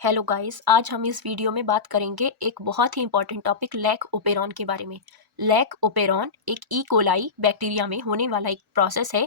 Hello guys, आज हम इस वीडियो में बात करेंगे एक बहुत ही इंपॉर्टेंट टॉपिक लैक ओपेरॉन के बारे में। लैक ओपेरॉन एक ई कोलाई बैक्टीरिया में होने वाला एक प्रोसेस है,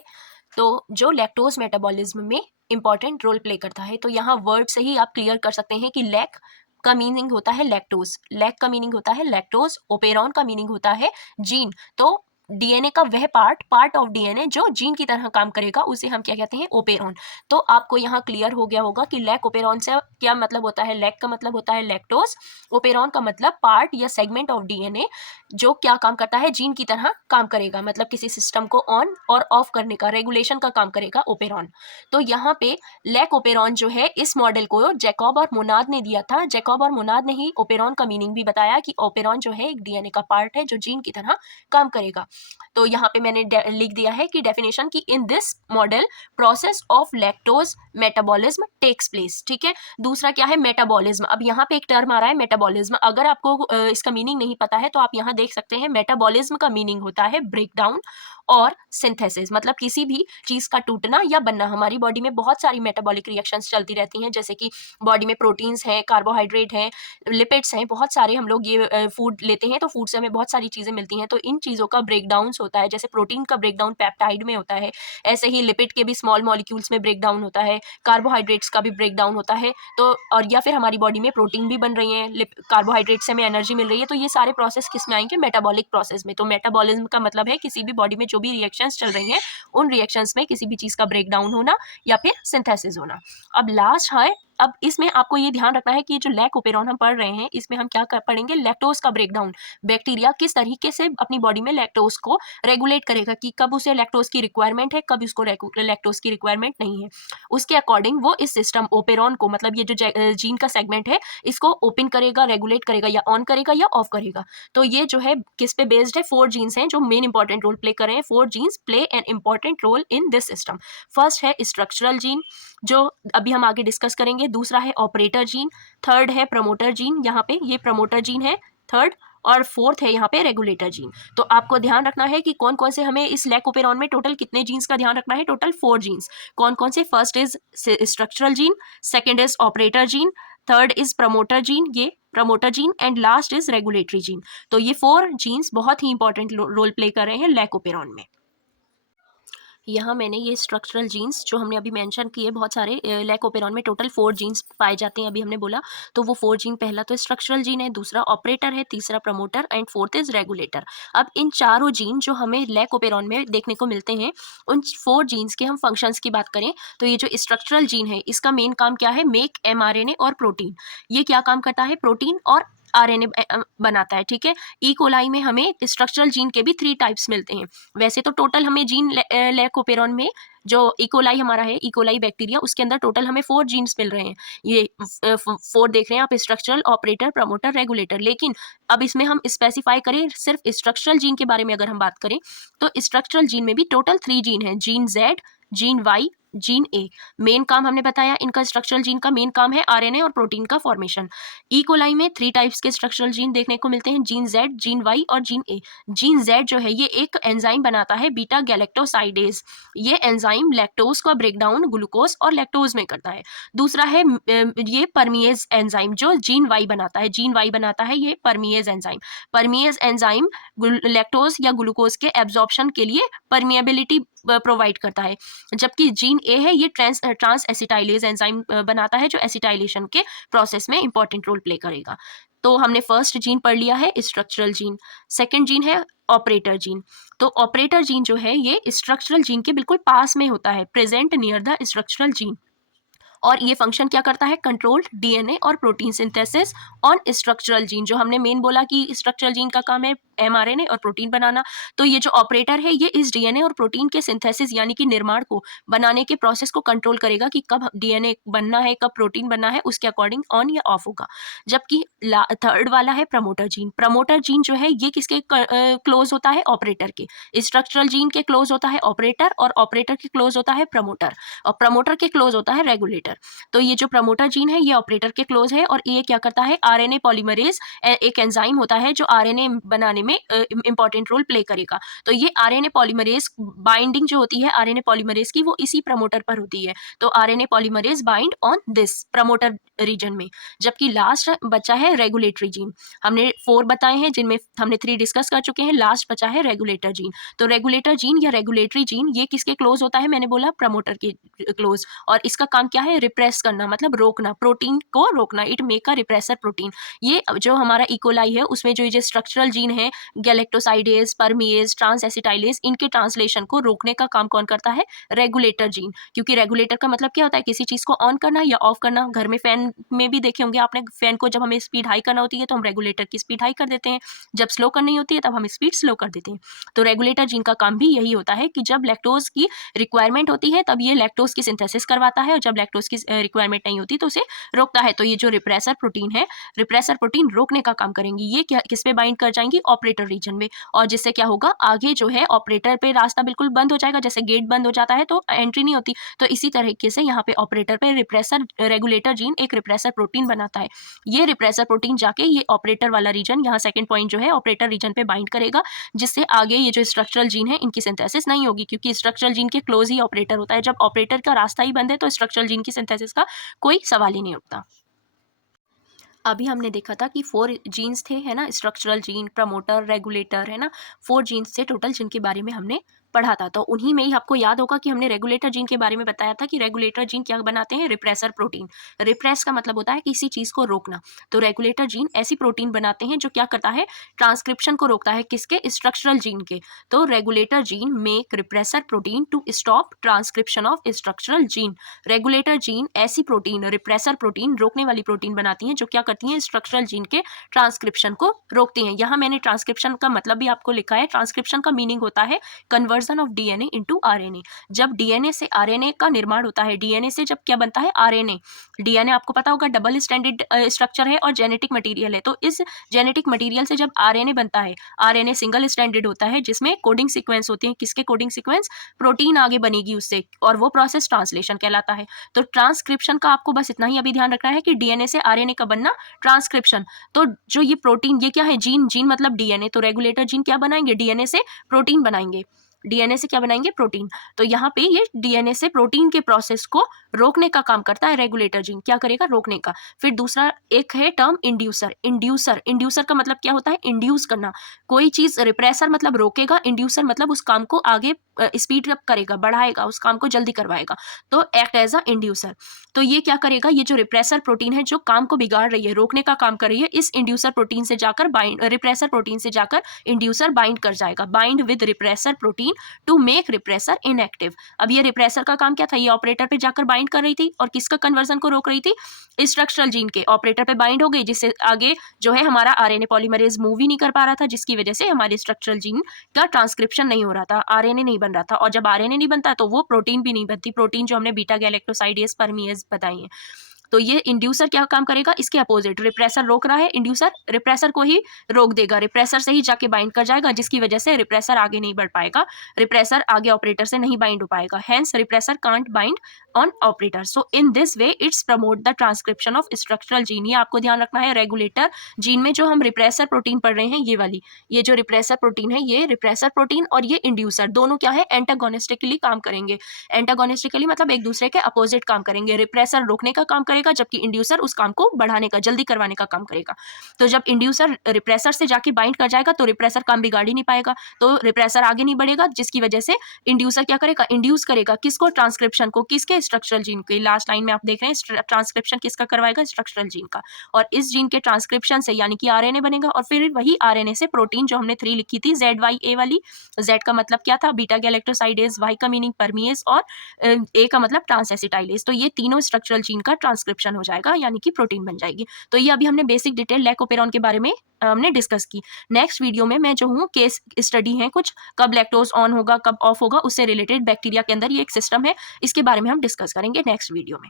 तो जो लैक्टोज मेटाबॉलिज्म में इंपॉर्टेंट रोल प्ले करता है। तो यहाँ वर्ड से ही आप क्लियर कर सकते हैं कि लैक का मीनिंग होता है लैक्टोज, लैक का मीनिंग होता है लैक्टोज, ओपेरॉन का मीनिंग होता है जीन। तो डीएनए का वह पार्ट ऑफ डीएनए जो जीन की तरह काम करेगा उसे हम क्या कहते हैं, ओपेरॉन। तो आपको यहाँ क्लियर हो गया होगा कि लैक ओपेरॉन से क्या मतलब होता है। लैक का मतलब होता है लैक्टोज, ओपेरॉन का मतलब पार्ट या सेगमेंट ऑफ डीएनए जो क्या काम करता है, जीन की तरह काम करेगा, मतलब किसी सिस्टम को ऑन और ऑफ करने का, रेगुलेशन का काम करेगा ओपेरॉन। तो यहाँ पे लैक ओपेरॉन जो है, इस मॉडल को जैकब और मोनाद ने दिया था। जैकब और मोनाद ने ही ओपेरॉन का मीनिंग भी बताया कि ओपेरॉन जो है एक डीएनए का पार्ट है जो जीन की तरह काम करेगा। तो यहाँ पे मैंने लिख दिया है कि डेफिनेशन की in this model process of lactose metabolism takes place. ठीक है, दूसरा क्या है, मेटाबॉलिज्म। अब यहाँ पे एक टर्म आ रहा है मेटाबॉलिज्म। अगर आपको इसका मीनिंग नहीं पता है तो आप यहाँ देख सकते हैं। मेटाबॉलिज्म का मीनिंग होता है ब्रेकडाउन और सिंथेसिस, मतलब किसी भी चीज का टूटना या बनना। हमारी बॉडी में बहुत सारी मेटाबॉलिक रिएक्शंस चलती रहती हैं, जैसे कि बॉडी में प्रोटीन्स हैं, कार्बोहाइड्रेट हैं, लिपिड्स हैं, बहुत सारे हम लोग ये फूड लेते हैं तो फूड से हमें बहुत सारी चीजें मिलती हैं। तो इन चीजों का ब्रेकडाउन होता है, जैसे प्रोटीन का ब्रेकडाउन पेप्टाइड में होता है, ऐसे ही लिपिड के भी स्मॉल मॉलिक्यूल्स में ब्रेकडाउन होता है, कार्बोहाइड्रेट्स का भी ब्रेकडाउन होता है। तो और या फिर हमारी बॉडी में प्रोटीन भी बन रही है, कार्बोहाइड्रेट से हमें एनर्जी मिल रही है। तो ये सारे प्रोसेस किस में आएंगे, मेटाबॉलिक प्रोसेस में। तो मेटाबॉलिज्म का मतलब है किसी भी बॉडी में जो भी रिएक्शंस चल रही हैं उन रिएक्शंस में किसी भी चीज का ब्रेकडाउन होना या फिर सिंथेसिस होना। अब लास्ट है, अब इसमें आपको ये ध्यान रखना है कि जो लैक ओपेरॉन हम पढ़ रहे हैं इसमें हम क्या पढ़ेंगे, लैक्टोज का ब्रेकडाउन। बैक्टीरिया किस तरीके से अपनी बॉडी में लैक्टोज को रेगुलेट करेगा कि कब उसे लैक्टोज की रिक्वायरमेंट है, कब उसको लैक्टोज की रिक्वायरमेंट नहीं है। उसके अकॉर्डिंग वो इस सिस्टम ओपेरॉन को, मतलब ये जो जीन का सेगमेंट है, इसको ओपन करेगा, रेगुलेट करेगा, या ऑन करेगा या ऑफ करेगा। तो ये जो है किस पे बेस्ड है, 4 जीन्स हैं जो मेन इंपॉर्टेंट रोल प्ले कर रहे हैं। 4 genes play an important role in this system. First है स्ट्रक्चरल जीन, जो अभी हम आगे डिस्कस करेंगे। दूसरा है ऑपरेटर जीन, थर्ड है प्रमोटर जीन, यहाँ पे ये प्रमोटर जीन है थर्ड, और फोर्थ है यहाँ पे रेगुलेटर जीन। तो आपको ध्यान रखना है कि कौन कौन से हमें इस लैक ओपेरॉन में टोटल कितने जीन्स का ध्यान रखना है, टोटल 4 जीन्स। कौन कौन से, first is structural gene, second is operator gene, third is promoter gene, ये promoter gene, and last is regulatory gene. तो ये 4 जीन्स बहुत ही इंपॉर्टेंट रोल प्ले कर रहे हैं लैक ओपेरॉन में। यहाँ मैंने ये स्ट्रक्चरल जीन्स जो हमने अभी मेंशन किए, बहुत सारे लैक ओपेरॉन में टोटल 4 जीन्स पाए जाते हैं, अभी हमने बोला। तो वो 4 जीन, पहला तो स्ट्रक्चरल जीन है, दूसरा ऑपरेटर है, तीसरा promoter, and fourth is regulator. अब इन चारों जीन जो हमें लैक ओपेरॉन में देखने को मिलते हैं, उन 4 जीन्स के हम फंक्शंस की बात करें तो ये जो स्ट्रक्चरल जीन है इसका मेन काम क्या है, मेक mRNA और प्रोटीन। ये क्या काम करता है, प्रोटीन और आरएनए बनाता है। ठीक है, ई कोलाई में हमें स्ट्रक्चरल जीन के भी 3 टाइप्स मिलते हैं। वैसे तो टोटल हमें जीन लैक ओपेरॉन में जो इकोलाई हमारा है, इकोलाई बैक्टीरिया, उसके अंदर टोटल हमें 4 जीन्स मिल रहे हैं। ये 4 देख रहे हैं आप, स्ट्रक्चरल, ऑपरेटर, प्रमोटर, रेगुलेटर। लेकिन अब इसमें हम स्पेसिफाई करें सिर्फ स्ट्रक्चरल जीन के बारे में अगर हम बात करें तो स्ट्रक्चरल जीन में भी टोटल 3 जीन है, gene Z, gene Y, gene A. Main काम हमने बताया इनका, स्ट्रक्चरल जीन का मेन काम है आरएनए और प्रोटीन का फॉर्मेशन। ई कोलाई में 3 टाइप्स के स्ट्रक्चरल जीन देखने को मिलते हैं, जीन जेड, जीन वाई और जीन ए। जीन जेड जो है ये एक एंजाइम बनाता है, बीटा गैलेक्टोसाइडेज। ये एंजाइम लैक्टोज का ब्रेकडाउन ग्लूकोज और लैक्टोज में करता है। दूसरा है ये परमिएज एंजाइम जो जीन वाई बनाता है, जीन वाई बनाता है ये परमिएज एंजाइम। परमिएज एंजाइम लैक्टोज या ग्लूकोज के एब्जॉर्प्शन के लिए परमिएबिलिटी प्रोवाइड करता है। जबकि जीन ए है ये ट्रांस एसिटाइलेज एंजाइम बनाता है जो एसिटाइलेशन के प्रोसेस में इंपॉर्टेंट रोल प्ले करेगा। तो हमने फर्स्ट जीन पढ़ लिया है स्ट्रक्चरल जीन। सेकंड जीन है ऑपरेटर जीन। तो ऑपरेटर जीन जो है ये स्ट्रक्चरल जीन के बिल्कुल पास में होता है, present near the structural gene. और ये फंक्शन क्या करता है, कंट्रोल्ड डीएनए और protein synthesis on structural gene. जो हमने मेन बोला कि स्ट्रक्चरल जीन का काम है एमआरएनए और प्रोटीन बनाना, तो ये जो ऑपरेटर है ये इस डीएनए और प्रोटीन के सिंथेसिस यानी कि निर्माण को, बनाने के प्रोसेस को कंट्रोल करेगा कि कब डीएनए बनना है, कब प्रोटीन बनना है, उसके अकॉर्डिंग ऑन या ऑफ होगा। जबकि थर्ड वाला है प्रमोटर जीन। प्रमोटर जीन जो है ये किसके क्लोज होता है, ऑपरेटर के। स्ट्रक्चरल जीन के क्लोज होता है ऑपरेटर, और ऑपरेटर के क्लोज होता है प्रमोटर, और प्रमोटर के क्लोज होता है रेगुलेटर। तो ये जो प्रमोटर जीन है ये ऑपरेटर के क्लोज है, और ये क्या करता है, आरएनए पॉलीमरेज एक एंजाइम होता है जो आरएनए बनाने में में इंपॉर्टेंट रोल प्ले करेगा। तो ये आरएनए पॉलीमरेज बाइंडिंग जो होती है आरएनए पॉलीमरेज की, वो इसी प्रमोटर पर होती है। तो RNA polymerase bind on this promoter region में। जबकि लास्ट बचा है रेगुलेटरी जीन। हमने 4 बताए हैं, जिनमें हमने 3 डिस्कस कर चुके हैं। लास्ट बचा है रेगुलेटर जीन। तो रेगुलेटर जीन या रेगुलेटरी जीन ये किसके क्लोज होता है? मैंने बोला प्रमोटर के क्लोज। और इसका काम क्या है? रिप्रेस करना, मतलब रोकना, प्रोटीन को रोकना। It make a repressor protein. ये जो हमारा इकोलाई है उसमें जो स्ट्रक्चरल जीन है गैलेक्टोसाइडेज, परमीएज, ट्रांसएसिटाइलेज, इनके ट्रांसलेशन को रोकने का काम कौन करता है? Regulator gene. क्योंकि रेगुलेटर का मतलब क्या होता है? किसी चीज को ऑन करना या ऑफ करना। घर में फैन में भी देखे होंगे आपने, फैन को जब हमें स्पीड हाई करना होती है तो हम रेगुलेटर की स्पीड हाई कर देते हैं, जब स्लो करनी होती है तब हम स्पीड स्लो कर देते हैं। तो रेगुलेटर जीन का काम भी यही होता है कि जब लैक्टोज की रिक्वायरमेंट होती है तब ये लैक्टोज की सिंथेसिस करवाता है, और जब लैक्टोज की रिक्वायरमेंट नहीं होती तो उसे रोकता है। तो ये जो रिप्रेसर प्रोटीन है, रिप्रेसर प्रोटीन रोकने का काम करेंगी। ये किस पे बाइंड कर जाएंगी? ऑपरेटर रीजन में। और जिससे क्या होगा? आगे जो है ऑपरेटर पे रास्ता बिल्कुल बंद हो जाएगा। जैसे गेट बंद हो जाता है तो एंट्री नहीं होती, तो इसी तरीके से यहाँ पे ऑपरेटर पे रिप्रेसर रेगुलेटर जीन एक रिप्रेसर प्रोटीन बनाता है। ये रिप्रेसर प्रोटीन जाके ये ऑपरेटर वाला रीजन, यहाँ सेकंड पॉइंट जो है, ऑपरेटर रीजन पे बाइंड करेगा, जिससे आगे ये जो स्ट्रक्चरल जीन है इनकी सिंथेसिस नहीं होगी, क्योंकि स्ट्रक्चरल जीन के क्लोज ही ऑपरेटर होता है। जब ऑपरेटर का रास्ता ही बंद है तो स्ट्रक्चरल जीन की सिंथेसिस का कोई सवाल ही नहीं उठता। अभी हमने देखा था कि 4 जीन्स थे, है ना, स्ट्रक्चरल जीन, प्रमोटर, रेगुलेटर, है ना, 4 जीन्स थे टोटल जिनके बारे में हमने पढ़ा था। तो उन्हीं में ही आपको याद होगा कि हमने रेगुलेटर जीन के बारे में बताया था कि रेगुलेटर जीन क्या बनाते हैं? Repressor protein. रिप्रेस का मतलब होता है किसी चीज को रोकना। तो रेगुलेटर जीन ऐसी प्रोटीन बनाते हैं जो क्या करता है? ट्रांसक्रिप्शन को रोकता है। किसके? स्ट्रक्चरल जीन के। तो regulator gene make repressor protein to stop transcription of structural gene. Regulator gene ऐसी प्रोटीन, रिप्रेसर प्रोटीन, रोकने वाली प्रोटीन बनाती हैं जो क्या करती हैं? स्ट्रक्चरल जीन के ट्रांसक्रिप्शन को रोकती हैं। यहाँ मैंने ट्रांसक्रिप्शन का मतलब भी आपको लिखा है। ट्रांसक्रिप्शन का मीनिंग होता है conversion of DNA into RNA. जब डीएनए से आरएनए का निर्माण होता है, डीएनए से जब क्या बनता है? आरएनए। डीएनए आपको पता होगा डबल स्ट्रैंडेड स्ट्रक्चर है और जेनेटिक मटेरियल है। तो इस जेनेटिक मटेरियल से जब आरएनए बनता है, आरएनए सिंगल स्ट्रैंडेड होता है जिसमें कोडिंग सीक्वेंस होती है। किसके कोडिंग सीक्वेंस? प्रोटीन आगे बनेगी उससे, और वो प्रोसेस ट्रांसलेशन कहलाता है। तो ट्रांसक्रिप्शन का आपको बस इतना ही अभी ध्यान रखना है कि डीएनए से आरएनए का बनना, ट्रांसक्रिप्शन। तो जो ये प्रोटीन, ये क्या है? जीन। जीन मतलब डीएनए। तो रेगुलेटर जीन क्या बनाएंगे? डीएनए से प्रोटीन बनाएंगे। डीएनए से क्या बनाएंगे? प्रोटीन। तो यहाँ पे ये डीएनए से प्रोटीन के प्रोसेस को रोकने का काम करता है रेगुलेटर जीन। क्या करेगा? रोकने का। फिर दूसरा एक है टर्म इंड्यूसर। इंड्यूसर, इंड्यूसर का मतलब क्या होता है? इंड्यूस करना। कोई चीज, रिप्रेसर मतलब रोकेगा, इंड्यूसर मतलब उस काम को आगे स्पीड अप करेगा, बढ़ाएगा, उस काम को जल्दी करवाएगा। तो एक्ट एज अ इंड्यूसर। तो ये क्या करेगा? ये जो रिप्रेसर प्रोटीन है जो काम को बिगाड़ रही है, रोकने का काम कर रही है, इस इंड्यूसर प्रोटीन से जाकर बाइंड, रिप्रेसर प्रोटीन से जाकर इंड्यूसर बाइंड कर जाएगा। Bind with repressor protein to make repressor inactive. अब ये रिप्रेसर का काम क्या था? ये ऑपरेटर पे जाकर बाइंड कर रही थी और किसका कन्वर्जन को रोक रही थी? स्ट्रक्चरल जीन के। ऑपरेटर पे बाइंड हो गई, जिससे आगे जो है हमारा आरएनए पॉलीमरेज मूव ही नहीं कर पा रहा था, जिसकी वजह से हमारे स्ट्रक्चरल जीन का ट्रांसक्रिप्शन नहीं हो रहा था, आरएनए नहीं बन रहा था। और जब आरएनए नहीं बनता तो वो प्रोटीन भी नहीं बनती, प्रोटीन जो हमने बीटा गैलेक्टोसाइडेज, परमीएज बताई है। तो ये इंड्यूसर क्या काम करेगा? इसके अपोजिट। रिप्रेसर रोक रहा है, इंड्यूसर रिप्रेसर को ही रोक देगा, रिप्रेसर से ही जाके बाइंड कर जाएगा, जिसकी वजह से रिप्रेसर आगे नहीं बढ़ पाएगा, रिप्रेसर आगे ऑपरेटर से नहीं बाइंड हो पाएगा। Hence repressor can't bind on operator. So in this way it's promote the transcription of structural gene. ये आपको ध्यान रखना है। रेगुलेटर जीन में जो हम रिप्रेसर प्रोटीन पढ़ रहे हैं, ये वाली, ये जो रिप्रेसर प्रोटीन है, ये रिप्रेसर प्रोटीन और ये इंड्यूसर दोनों क्या है? एंटागोनिस्टिकली काम करेंगे। एंटागोनिस्टिकली मतलब एक दूसरे के अपोजिट काम करेंगे। रिप्रेसर रोकने का काम करेगा, जबकि इंड्यूसर उस काम को बढ़ाने का, जल्दी करवाने का काम करेगा। तो जब इंड्यूसर रिप्रेसर से जाके बाइंड कर जाएगा तो रिप्रेसर काम बिगाड़ ही नहीं पाएगा, तो रिप्रेसर आगे नहीं बढ़ेगा, जिसकी वजह से इंड्यूसर क्या करेगा? इंड्यूस करेगा किसको? ट्रांसक्रिप्शन को। किसके? स्ट्रक्चरल जीन के। लास्ट लाइन में आप देख रहे हैं ट्रांसक्रिप्शन किसका करवाएगा? स्ट्रक्चरल जीन का। और इस जीन के ट्रांसक्रिप्शन से यानी कि आरएनए बनेगा, और फिर वही आरएनए से प्रोटीन जो हमने 3 लिखी थी, ZYA वाली। Z का मतलब क्या था? बीटा गैलेक्टोसाइडेज, Y का मीनिंग परमीएज, और A का मतलब ट्रांसएसिटाइलेज। तो ये तीनों स्ट्रक्चरल जीन का ट्रांसक्रिप्शन हो जाएगा, यानी कि प्रोटीन बन जाएगी। तो ये अभी हमने बेसिक डिटेल लैक्टोपेरॉन के बारे में हमने डिस्कस की। नेक्स्ट वीडियो में मैं जो हूँ केस स्टडी है कुछ, कब लैक्टोज ऑन होगा, कब ऑफ होगा, उससे रिलेटेड बैक्टीरिया के अंदर ये एक सिस्टम है, इसके बारे में हम डिस्कस करेंगे नेक्स्ट वीडियो में।